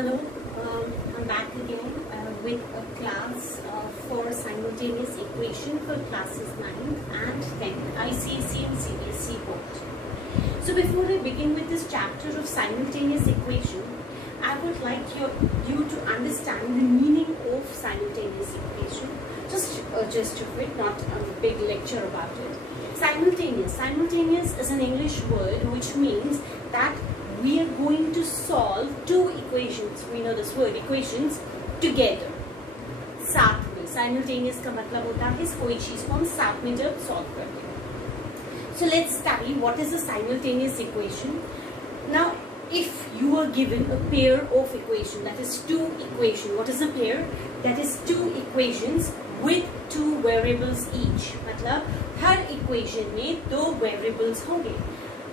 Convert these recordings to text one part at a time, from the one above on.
Hello, I'm back again with a class for simultaneous equation for classes 9 and 10, ICSE and CBSE both. So before I begin with this chapter of simultaneous equation, I would like you to understand the meaning of simultaneous equation, just of it, not a big lecture about it. Simultaneous is an English word which means that we are going to solve two equations. We know this word, equations, together, साथ में. Simultaneous का मतलब होता है कोई चीज को हम साथ में जब solve करते हैं. So let's study what is a simultaneous equation. Now, if you are given a pair of equation, that is two equation. What is a pair? That is two equations with two variables each. मतलब हर equation में दो variables होंगे.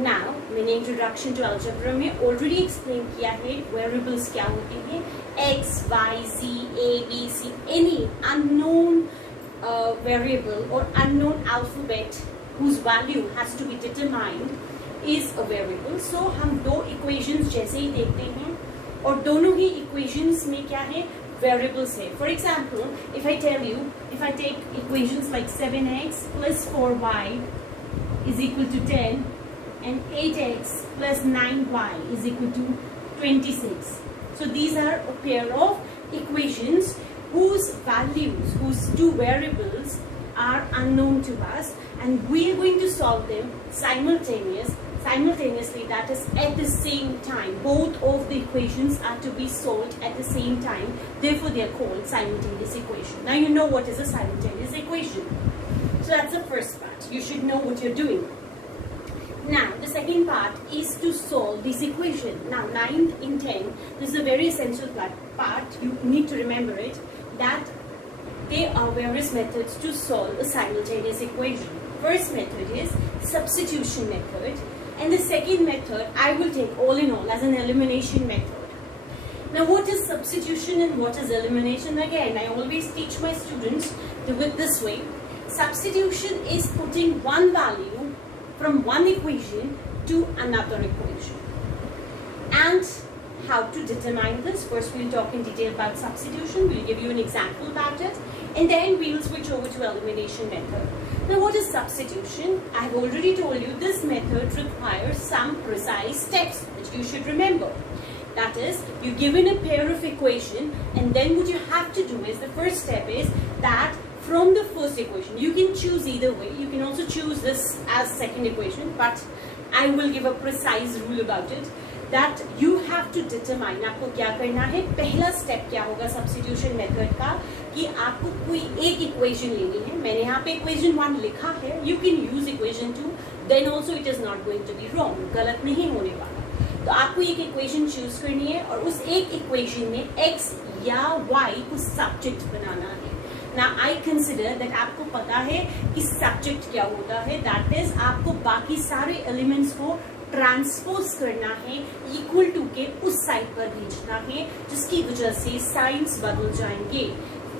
Now, मैंने introduction to algebra में already explain किया है variables क्या होते हैं. x, y, z, a, b, c, any unknown variable or unknown alphabet whose value has to be determined is a variable. So हम दो equations जैसे ही देखते हैं और दोनों ही equations में क्या है, variables है. For example, if I tell you, if I take equations like 7x plus 4y is equal to 10 and 8x plus 9y is equal to 26. So these are a pair of equations whose values, whose two variables are unknown to us, and we are going to solve them simultaneously, that is at the same time. Both of the equations are to be solved at the same time, therefore they are called simultaneous equation. Now you know what is a simultaneous equation. So that's the first part. You should know what you're doing. Now, the second part is to solve this equation. Now, 9 in 10, this is a very essential part. You need to remember it, that there are various methods to solve a simultaneous equation. First method is substitution method, and the second method I will take all in all as an elimination method. Now, what is substitution and what is elimination? Again, I always teach my students to do it this way. Substitution is putting one value from one equation to another equation. And how to determine this? First we'll talk in detail about substitution, we'll give you an example about it, and then we'll switch over to elimination method. Now, what is substitution? I have already told you this method requires some precise steps which you should remember. That is, you're given a pair of equation, and then what you have to do is, the first step is that from the first equation, you can choose either way. You can also choose this as second equation, but I will give a precise rule about it, that you have to determine आपको क्या करना है. पहला step क्या होगा substitution method का, कि आपको कोई एक equation लेनी है. मैंने यहाँ पे equation 1 लिखा है. You can use equation 2, then also it is not going to be wrong. गलत नहीं होने वाला. तो आपको एक equation choose करनी है और उस एक equation में x या y को subject बनाना है. Now I consider that आपको पता है कि subject क्या होता है. That is, आपको बाकी सारे elements को ट्रांसपोज करना है, इक्वल टू के उस साइड पर भेजना है, जिसकी वजह से साइंस बदल जाएंगे.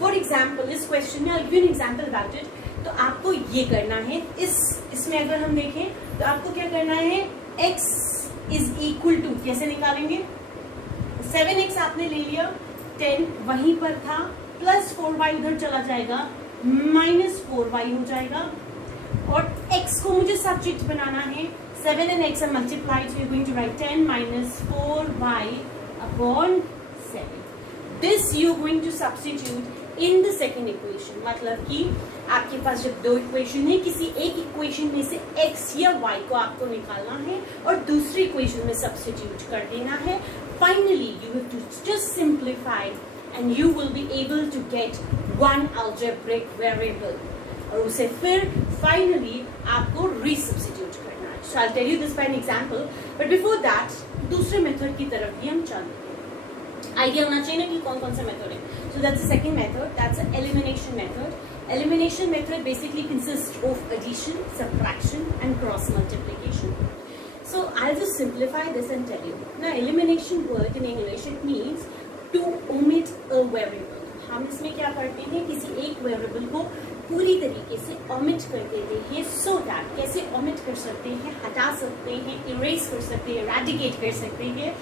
फॉर एग्जाम्पल, इस क्वेश्चन में I give an example about it. तो आपको ये करना है, इसमें अगर हम देखें तो आपको क्या करना है, x इज इक्वल टू, कैसे निकालेंगे, 7x आपने ले लिया, 10 वहीं पर था, प्लस 4y उधर चला जाएगा, माइनस 4y हो जाएगा, और x को मुझे सब्जेक्ट बनाना है. 7 and x are multiplied, so you're going to write 10 minus 4y upon 7. This you're going to substitute in the second equation. मतलब कि आपके पास जब दो इक्वेशन है, किसी एक इक्वेशन में से x या y को आपको निकालना है और दूसरी इक्वेशन में सब्स्टिट्यूट कर देना है. Finally, you have to just simplify and you will be able to get one algebraic variable. और उसे फिर finally आपको resubstitute करना है. So I'll tell you this by an example, but before that, दूसरे मेथड की तरफ भी हम चलते हैं. आइडिया होना चाहिए ना कि कौन कौन सा मेथड है. So that's the second method. That's an elimination method. Elimination method basically consists of addition, subtraction, and cross multiplication. So I'll just simplify this and tell you. Now, elimination word in English, it means to omit a variable. हम इसमें क्या करते हैं, किसी एक variable को पूरी तरीके से omit कर देते हैं, so that कैसे omit कर सकते हैं, हटा सकते हैं, erase कर सकते हैं, eradicate कर सकते हैं,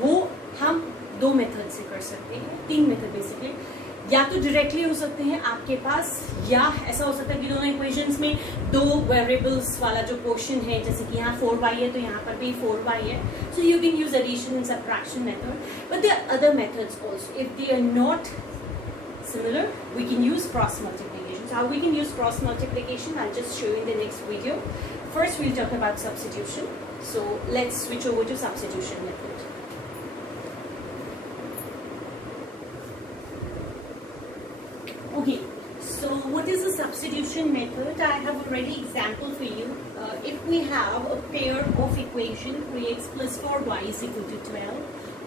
वो हम दो मेथड से कर सकते हैं, तीन मेथड बेसिकली। या तो डायरेक्टली हो सकते हैं आपके पास, या ऐसा हो सकता है कि दोनों इक्वेशंस में दो वेरिएबल्स वाला जो क्वेश्चन है, जैसे कि यहाँ 4y है तो यहाँ पर भी 4y है, so you can use addition and subtraction method. But there are other methods also, if they are not similar, we can use cross multiplication. So how we can use cross multiplication, I'll just show you in the next video. First we'll talk about substitution. So let's switch over to substitution method. Okay, so what is the substitution method? I have already example for you. If we have a pair of equation 3x plus 4y is equal to 12,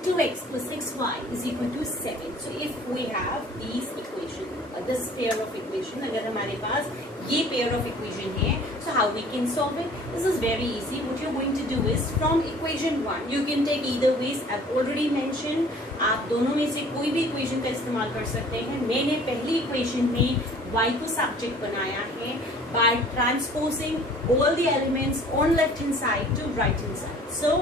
2x plus 6y is equal to 7. So if we have these equation, this pair of equation, अगर हमारे पास ये pair of equation है, so how we can solve it? This is very easy. What you're going to do is from equation 1, you can take either ways. I've already mentioned, आप दोनों में से कोई भी equation का इस्तेमाल कर सकते हैं। मैंने पहली equation में y को subject बनाया है by transposing all the elements on left hand side to right hand side. So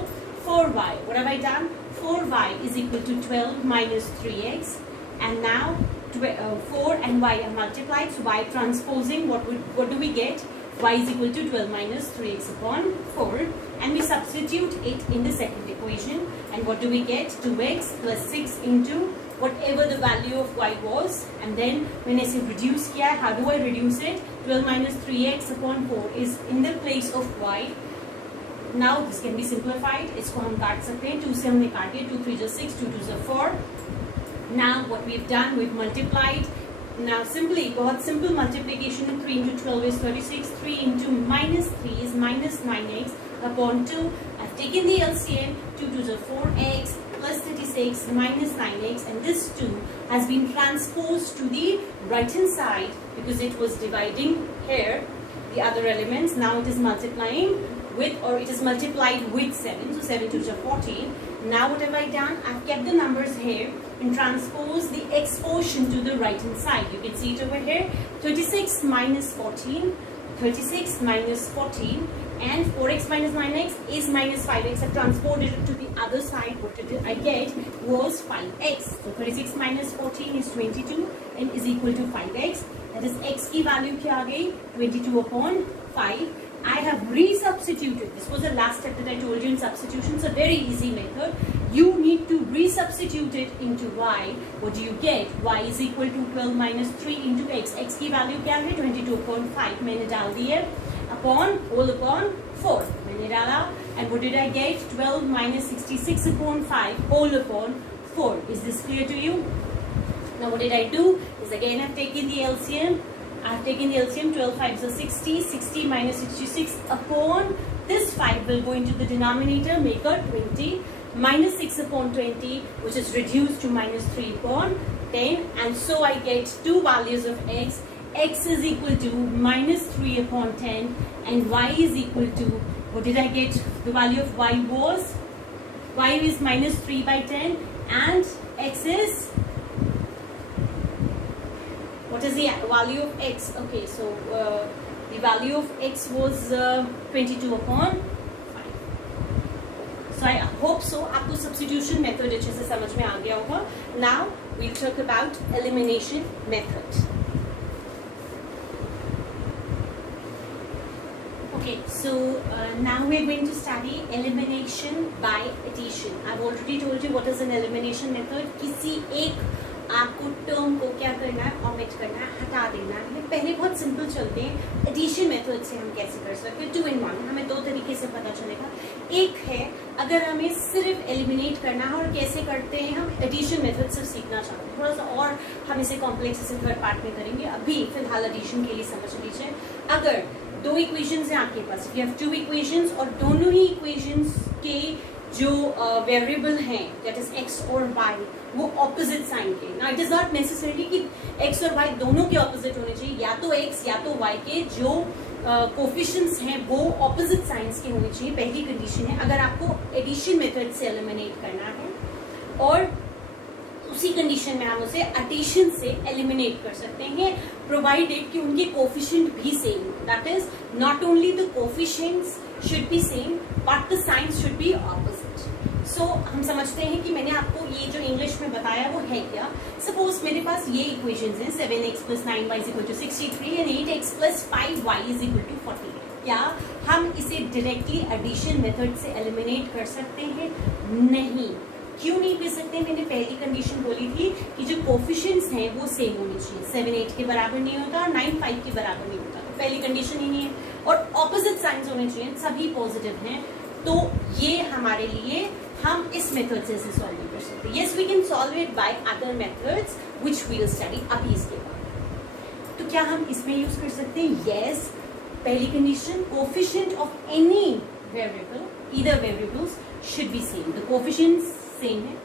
4y, what have I done? 4y is equal to 12 minus 3x, and now 4 and y are multiplied, so y transposing, what do we get? Y is equal to 12 minus 3x upon 4, and we substitute it in the second equation, and what do we get? 2x plus 6 into whatever the value of y was, and then when I say reduce किया, how do I reduce it? 12 minus 3x upon 4 is in the place of y. Now this can be simplified. इसको हम काट सकते हैं, 2 से हमने काटे, 2 3 is 6, 2 2 is 4. Now what we've done, we've multiplied. Now simply, बहुत simple multiplication है, 3 into 12 is 36, 3 into minus 3 is minus 9x upon 2. I've taken the LCM, 2 2 is 4x plus 36 minus 9x, and this 2 has been transposed to the right hand side because it was dividing here the other elements. Now it is multiplying with, or it is multiplied with 7, so 7 2 is 14. Now what have I done? I've kept the numbers here and transposed the x portion to the right hand side. You can see it over here, 36 minus 14, 36 minus 14, and 4x minus 9x is minus 5x. I've transported it to the other side. What did I get? Was 5x. So 36 minus 14 is 22 and is equal to 5x. That is x की value क्या आ गई? 22 upon 5. I have resubstituted. This was the last step that I told you in substitution. It's a very easy method. You need to resubstitute it into y. What do you get? Y is equal to 12 minus 3 into x. X की value क्या है? 22 upon 5. मैंने डाल दी है. Upon, whole upon 4. मैंने डाला. And what did I get? 12 minus 66 upon 5. Whole upon 4. Is this clear to you? Now what did I do? Is again I've taken the LCM. I've taken the LCM, 12 5 is 60, 60 minus 66 upon this 5 will go into the denominator, make a 20, minus 6 upon 20, which is reduced to minus 3 upon 10, and so I get two values of x. X is equal to minus 3 upon 10, and y is equal to, what did I get? The value of y was, y is minus 3 by 10, and x is, what is the value of x? Okay, so the value of x was 22 upon 5. So I hope so आपको substitution method अच्छे से समझ में आ गया होगा. Now we'll talk about elimination method. Okay, so now we're going to study elimination by addition. I've already told you what is an elimination method. किसी एक आपको टर्म को क्या करना है, omit करना है, हटा देना है. पहले बहुत सिंपल चलते हैं. एडिशन मेथड से हम कैसे कर सकते हैं? 2 in 1. हमें दो तरीके से पता चलेगा. एक है अगर हमें सिर्फ एलिमिनेट करना है, और कैसे करते हैं हम एडिशन मेथड सिर्फ सीखना चाहते हैं. थोड़ा सा और हम इसे कॉम्प्लेक्स थर्ड पार्ट में करेंगे. अभी फिलहाल एडिशन के लिए समझ लीजिए. अगर दो इक्वेशंस हैं आपके पास, यू हैव 2 इक्वेशंस, और दोनों ही इक्वेशंस के जो वेरिएबल हैं, दैट इज एक्स और वाई, वो ऑपोजिट साइन के. Now it is not necessary कि एक्स और वाई दोनों के ऑपोजिट होने चाहिए. या तो एक्स या तो वाई के जो कोफिशिएंट्स हैं वो ऑपोजिट साइंस के होने चाहिए. पहली कंडीशन है अगर आपको एडिशन मेथड से एलिमिनेट करना है. और उसी कंडीशन में हम उसे एडिशन से एलिमिनेट कर सकते हैं, प्रोवाइडेड कि उनके कोफिशिएंट भी सेम हो। That is not only the coefficients should be same but the signs should be opposite. So हम समझते हैं कि मैंने आपको ये जो इंग्लिश में बताया वो है क्या। सपोज मेरे पास ये इक्वेशंस हैं 7x + 9y = 63 and 8x + 5y = 48। क्या हम इसे डायरेक्टली एडिशन मेथड से एलिमिनेट कर सकते हैं? नहीं। क्यों नहीं कर सकते? मैंने पहली कंडीशन बोली थी कि जो कोफिशिएंट्स हैं वो सेम होने चाहिए। 7 8 के बराबर नहीं होता और 9 5 के बराबर नहीं होता, तो पहली कंडीशन ही नहीं है। और ऑपोजिट साइंस होने चाहिए, सभी पॉजिटिव हैं, तो ये हमारे लिए हम इस मेथड से इसे सॉल्व नहीं कर सकते। Yes, we can solve it by other methods which we will study अभी इसके बाद। तो क्या हम इसमें यूज कर सकते हैं? यस। पहली condition, coefficient of any variable, either variables should be same. The coefficients same है,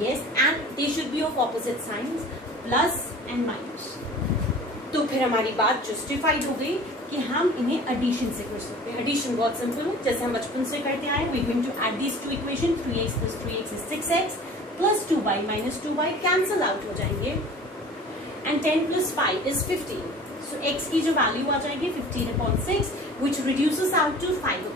yes, and they should be of opposite signs, plus and minus. तो फिर हमारी बात जस्टिफाइड हो गई कि हम इन्हें एडिशन से कर सकते हैं। एडिशन बहुत सिंपल है, जैसे हम बचपन से करते आए। We going to add these to equation, 3x + 3x is 6x + 2y - 2y cancel out हो जाएंगे एंड 10 + 5 is 15। सो x की जो वैल्यू आ जाएगी 15/6 which reduces out to 5/6।